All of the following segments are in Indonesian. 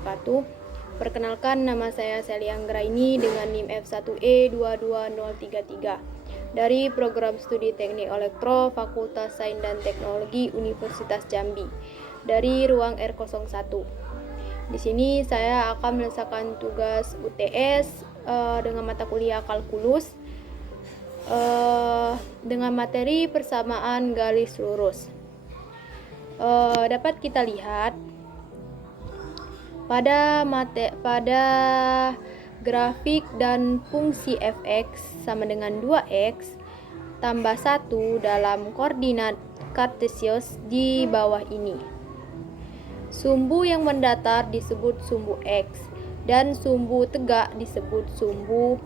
wabarakatuh. Perkenalkan, nama saya Sally Anggraini dengan NIM F1E22033 dari Program Studi Teknik Elektro Fakultas Sains dan Teknologi Universitas Jambi dari ruang R01. Di sini saya akan menyelesaikan tugas UTS dengan mata kuliah kalkulus dengan materi persamaan garis lurus. Dapat kita lihat pada grafik dan fungsi fx sama dengan 2x tambah 1 dalam koordinat kartesius di bawah ini. Sumbu yang mendatar disebut sumbu x dan sumbu tegak disebut sumbu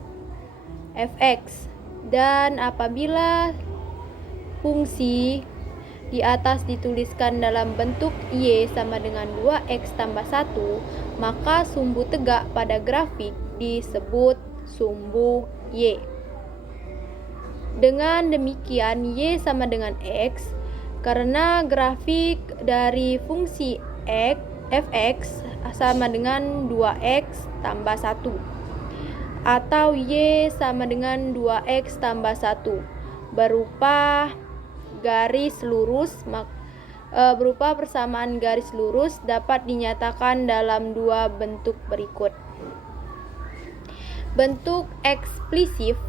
fx. Dan apabila fungsi di atas dituliskan dalam bentuk y sama dengan 2x tambah 1, maka sumbu tegak pada grafik disebut sumbu y. Dengan demikian y sama dengan x karena grafik dari fungsi fx sama dengan 2x tambah 1 atau y sama dengan 2x tambah 1 berupa garis lurus, berupa persamaan garis lurus dapat dinyatakan dalam dua bentuk berikut. Bentuk eksplisif,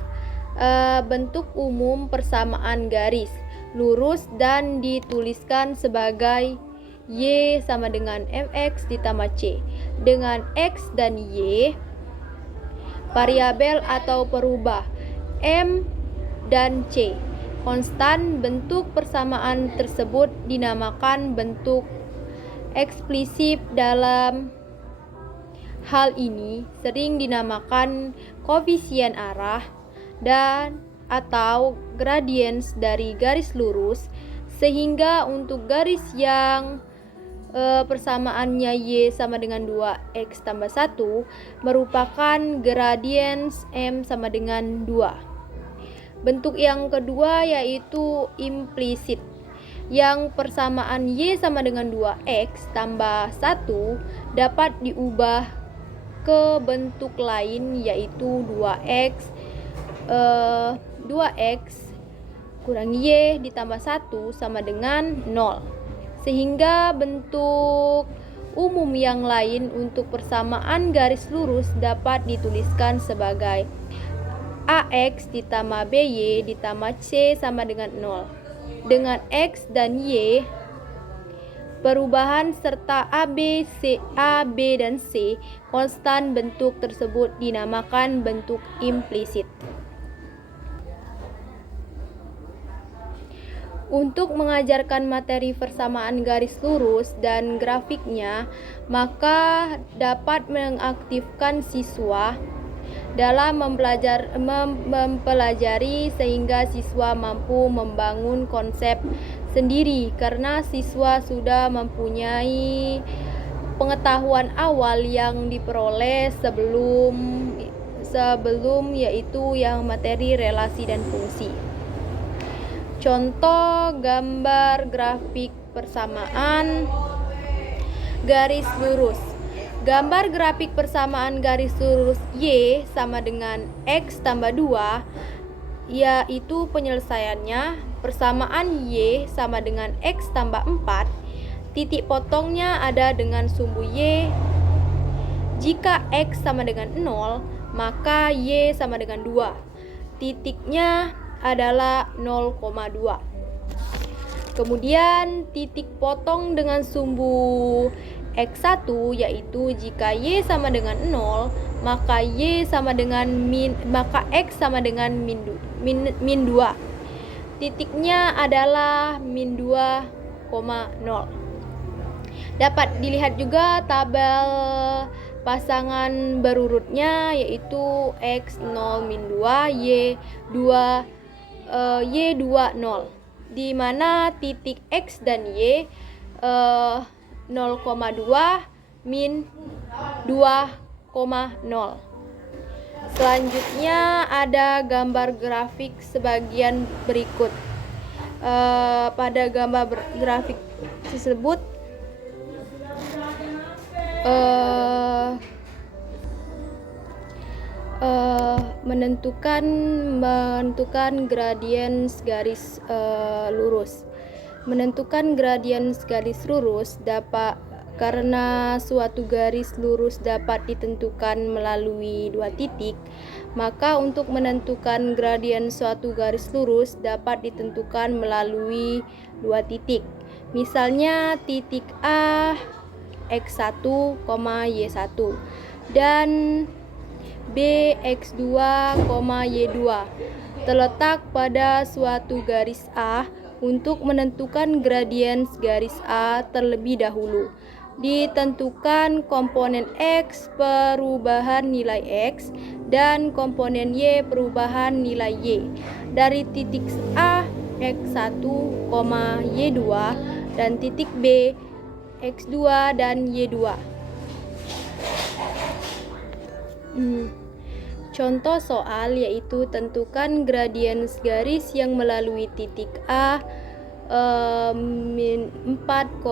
bentuk umum persamaan garis lurus dan dituliskan sebagai y sama dengan mx ditambah c, dengan x dan y variabel atau perubah, m dan c konstan. Bentuk persamaan tersebut dinamakan bentuk eksplisif. Dalam hal ini sering dinamakan koefisien arah dan atau gradiens dari garis lurus, sehingga untuk garis yang persamaannya y sama dengan 2x tambah 1 merupakan gradiens m sama dengan 2. Bentuk yang kedua yaitu implisit, yang persamaan y sama dengan 2x tambah 1 dapat diubah ke bentuk lain yaitu 2x kurang y ditambah 1 sama dengan 0. Sehingga bentuk umum yang lain untuk persamaan garis lurus dapat dituliskan sebagai ax ditambah by ditambah c sama dengan 0. Dengan x dan y perubahan serta a, b, dan c konstan, bentuk tersebut dinamakan bentuk implisit. Untuk mengajarkan materi persamaan garis lurus dan grafiknya, maka dapat mengaktifkan siswa dalam mempelajari sehingga siswa mampu membangun konsep sendiri karena siswa sudah mempunyai pengetahuan awal yang diperoleh sebelum yaitu yang materi relasi dan fungsi. Contoh gambar grafik persamaan garis lurus. Gambar grafik persamaan garis lurus y sama dengan x tambah 2, yaitu penyelesaiannya persamaan y sama dengan x tambah 4. Titik potongnya ada dengan sumbu y. Jika x sama dengan 0, maka y sama dengan 2. Titiknya adalah 0,2. Kemudian titik potong dengan sumbu x1 yaitu jika y sama dengan 0, maka x sama dengan min 2. Titiknya adalah min 2,0. Dapat dilihat juga tabel pasangan berurutnya yaitu x0 min 2 y2 0, di mana titik x dan y 0,2 min 2,0. Selanjutnya ada gambar grafik sebagian berikut. Pada gambar grafik tersebut menentukan gradiens garis lurus. Menentukan gradiens garis lurus dapat karena suatu garis lurus dapat ditentukan melalui dua titik, maka untuk menentukan gradien suatu garis lurus dapat ditentukan melalui dua titik. Misalnya titik A X1, Y1 dan B X2, Y2 terletak pada suatu garis A. Untuk menentukan gradiens garis A terlebih dahulu ditentukan komponen X perubahan nilai X dan komponen Y perubahan nilai Y dari titik A X1, Y2 dan titik B X2 dan Y2. Contoh soal yaitu tentukan gradiens garis yang melalui titik A min 4,5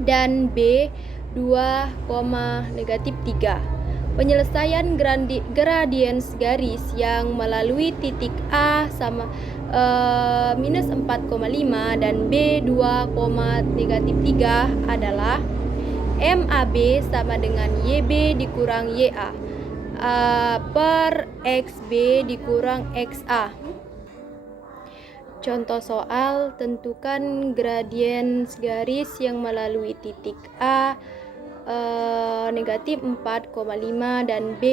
dan B 2,-3. Penyelesaian gradiens garis yang melalui titik A sama minus 4,5 dan B 2,-3 adalah MAB sama dengan YB dikurang YA per XB dikurang XA. Contoh soal, tentukan gradiens garis yang melalui titik A negatif 4,5 dan B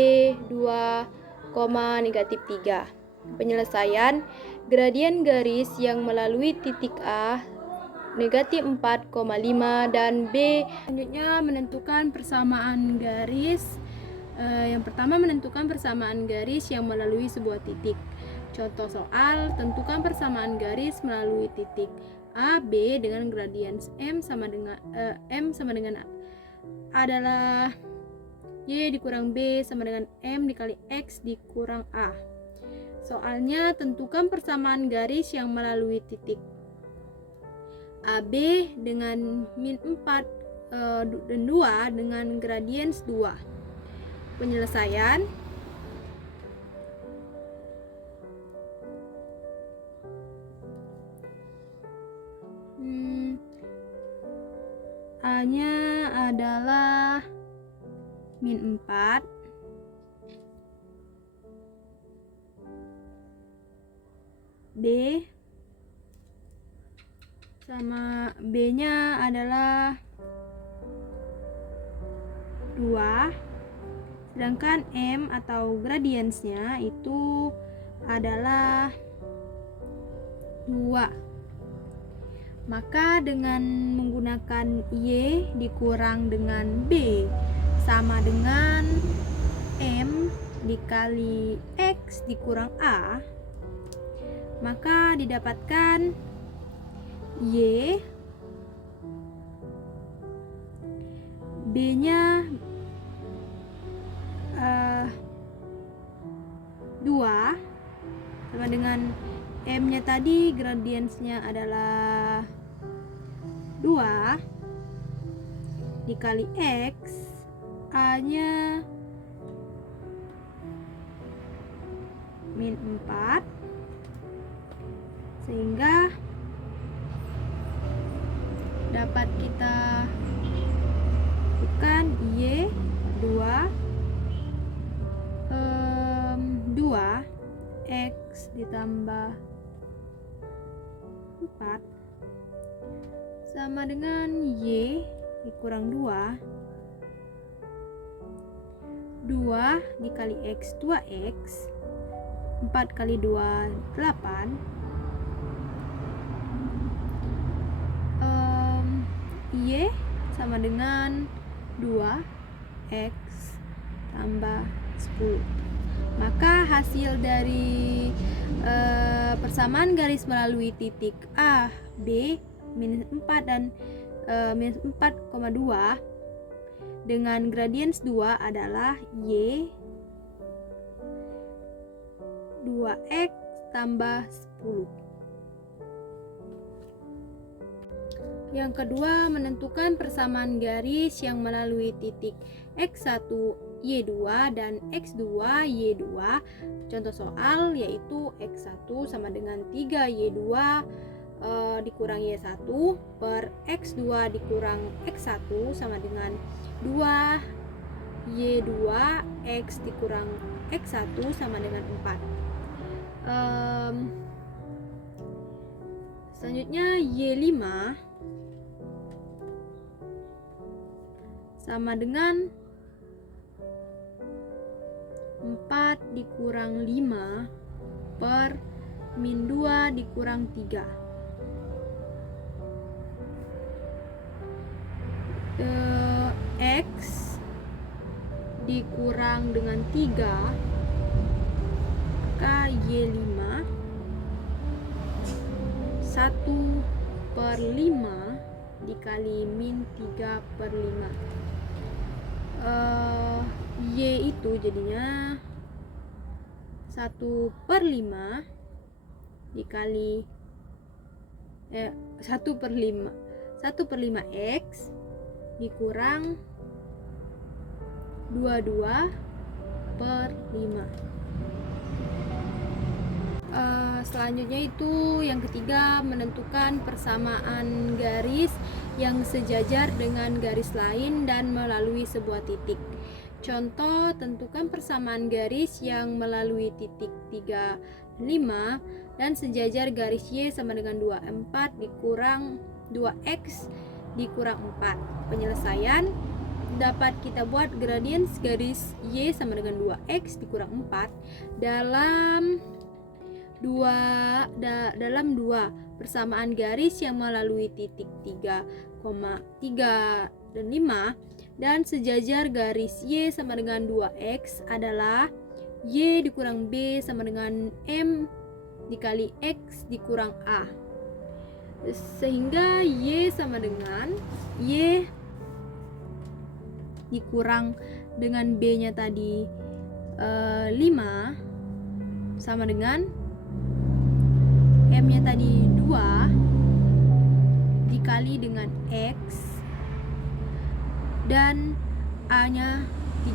2,-3. Penyelesaian gradien garis yang melalui titik A negatif 4,5 dan B. Selanjutnya menentukan persamaan garis. Yang pertama menentukan persamaan garis yang melalui sebuah titik. Contoh soal, tentukan persamaan garis melalui titik A, B dengan gradiens M sama dengan A adalah Y dikurang B sama dengan M dikali X dikurang A. Soalnya tentukan persamaan garis yang melalui titik AB dengan min 4 dan 2 dengan gradiens 2. Penyelesaian A-nya adalah min 4 B sama B-nya adalah 2, sedangkan M atau gradiensnya itu adalah 2. Maka dengan menggunakan Y dikurang dengan B sama dengan M dikali X dikurang A, maka didapatkan Y B-nya 2 sama dengan M-nya tadi gradiensnya adalah 2 dikali X, A-nya min 4, sehingga dapat kita bukan Y 2 X ditambah 4 sama dengan Y dikurang 2 dikali X 2X 4 kali 2 8 Y sama dengan 2X tambah 10. Maka hasil dari persamaan garis melalui titik A, B, minus 4 dan minus 4,2 dengan gradiens 2 adalah Y 2X tambah 10. Yang kedua, menentukan persamaan garis yang melalui titik X1, Y2 dan X2 Y2. Contoh soal yaitu X1 sama dengan 3Y2 dikurang Y1 per X2 dikurang X1 sama dengan 2Y2 X dikurang X1 sama dengan 4. Selanjutnya Y5 sama dengan 4 dikurang 5 per min 2 dikurang 3. X dikurang dengan 3 maka Y5 1 per 5 dikali min 3 per 5. Y itu jadinya 1 per 5 dikali 1 per 5 X dikurang 22 per 5. Selanjutnya itu yang ketiga, menentukan persamaan garis yang sejajar dengan garis lain dan melalui sebuah titik. Contoh, tentukan persamaan garis yang melalui titik 3, 5 dan sejajar garis Y sama dengan 2, 4 dikurang 2X dikurang 4. Penyelesaian dapat kita buat gradiens garis Y sama dengan 2X dikurang 4 dalam dua persamaan garis yang melalui titik 3, 3 dan 5 dan sejajar garis Y sama dengan 2X adalah Y dikurang B sama dengan M dikali X dikurang A. Sehingga Y sama dengan Y dikurang dengan B nya tadi 5 sama dengan M nya tadi 2 dikali dengan X dan A nya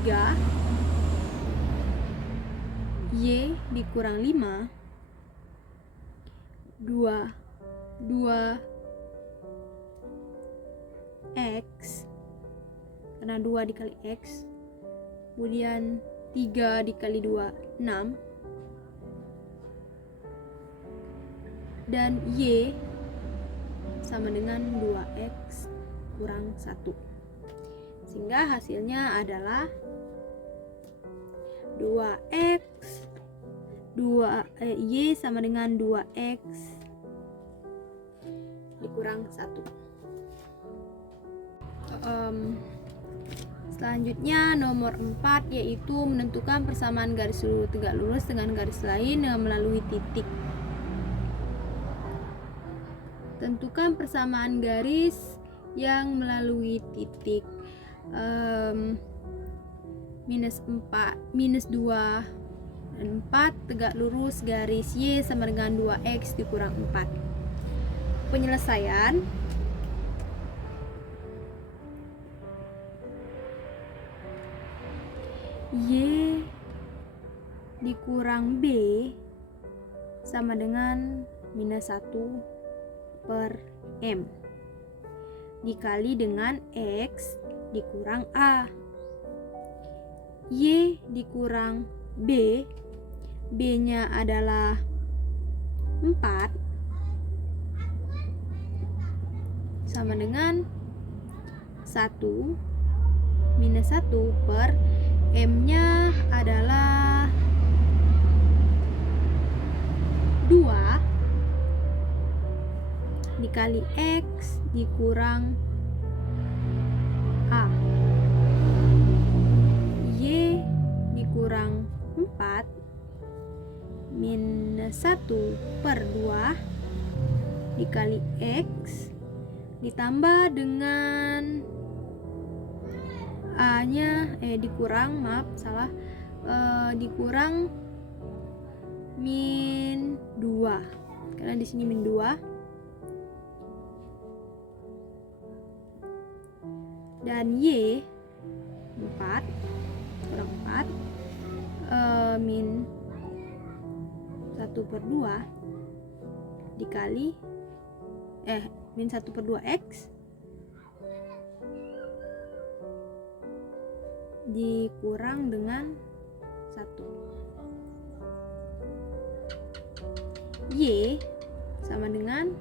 3. Y dikurang 5 2 X karena 2 dikali X, kemudian 3 dikali 2 6 dan Y sama dengan 2X kurang 1, sehingga hasilnya adalah Y sama dengan 2X dikurang 1. Selanjutnya nomor 4 yaitu menentukan persamaan garis tegak lurus dengan garis lain melalui titik. Tentukan persamaan garis yang melalui titik. Minus 2 dan 4 tegak lurus garis Y sama dengan 2X dikurang 4. Penyelesaian Y dikurang B sama dengan minus 1 per M dikali dengan X dikurang A. Y dikurang B, B nya adalah 4 sama dengan 1 minus 1 per M nya adalah 2 dikali X dikurang A. Y dikurang 4 minus 1 per 2 dikali X ditambah dengan A nya dikurang min 2 karena di sini min 2 dan Y 4 kurang 4 min 1/2 dikali min 1/2 X dikurang dengan 1. Y sama dengan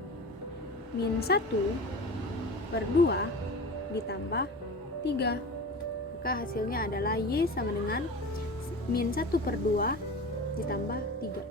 min 1/2 ditambah 3. Maka hasilnya adalah Y sama dengan min 1/2 ditambah 3.